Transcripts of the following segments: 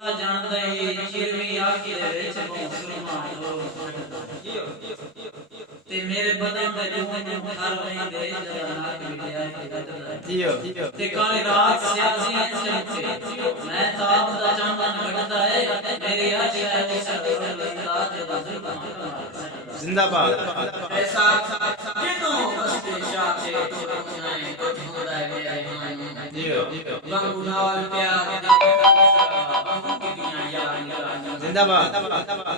جاندا ہے چیرمی آکھی دے وچ مسلمان ہو تے میرے بدن دے جون ہر وہیں دے جڑا ناک مٹیا ہے تے کالی رات سیاسی چمچے میں تاب دا چاندن بڑھتا ہے میری عاشق ہے وہ سرور لندا جو ظلم زندہ باد ایسا جتوں بستے شاہ سے جائیں کچھ ہوتا ہے میرے ہاں گنگو نال پیار زندہ باد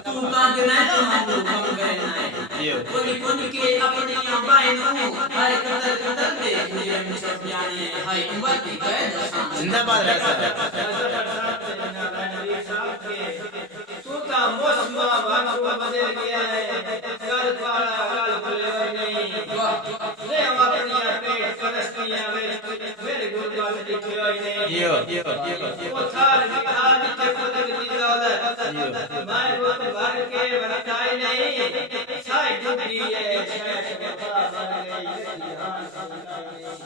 تو کان کے نہ تو ہم لوگ کم کرنا ہے کون کے اپنی بائیں نو ہائے قدر دے مجھے مصطفی جانے ہائے عمر کی قید زندہ باد تو کا موسما بانو بدل گیا ہے گل پاڑا گل کھلے نہیں نے ہم اپنی پیٹ پرستیاں میرے گربات دکھے ہوئے نہیں وہ تھار بکھار کے خود کی دولت میں بہت بھر کے برتائی نہیں سائے ڈبی ہے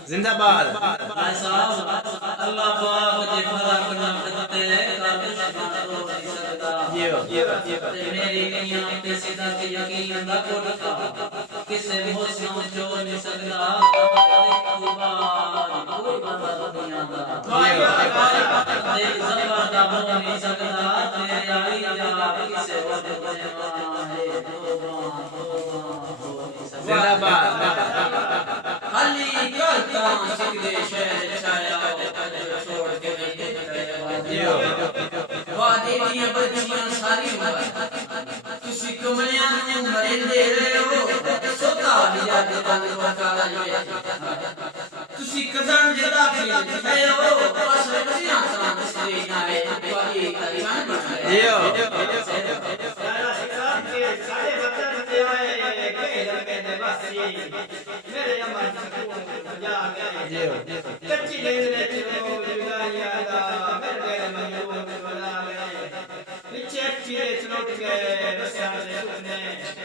زندہ باد اللہ پاک دے فضا کرنا خطے میری نیاں تے سیدھا کے یقین دا کوٹا کسے موسم جو نہیں سکدا کوئی بندہ دنیا دا دل زبر دا ہو نہیں سکدا تیرے علی جا کسے ہو ہے زندہ باد خالی کرتا سکدے شہر چھایا چھوڑ کے وعدے دیاں بچیاں ساری عمر تسی کملیاں نوں مرندے رہے ہو سوتا لیا دے دل وکالا جو تسی کزن جدا پھر دکھائے ہو پاس بچیاں سان سری نائے والی کچان بچائے سارا شکران کے سارے وطن تے آئے کہ لمبے دے باسی میرے امر سکون جا گئے کچی نیند نے چلو جگایا دا میرے میوں بلا گئے پیچھے چیرے چلوٹ گئے رسیاں سے سکنے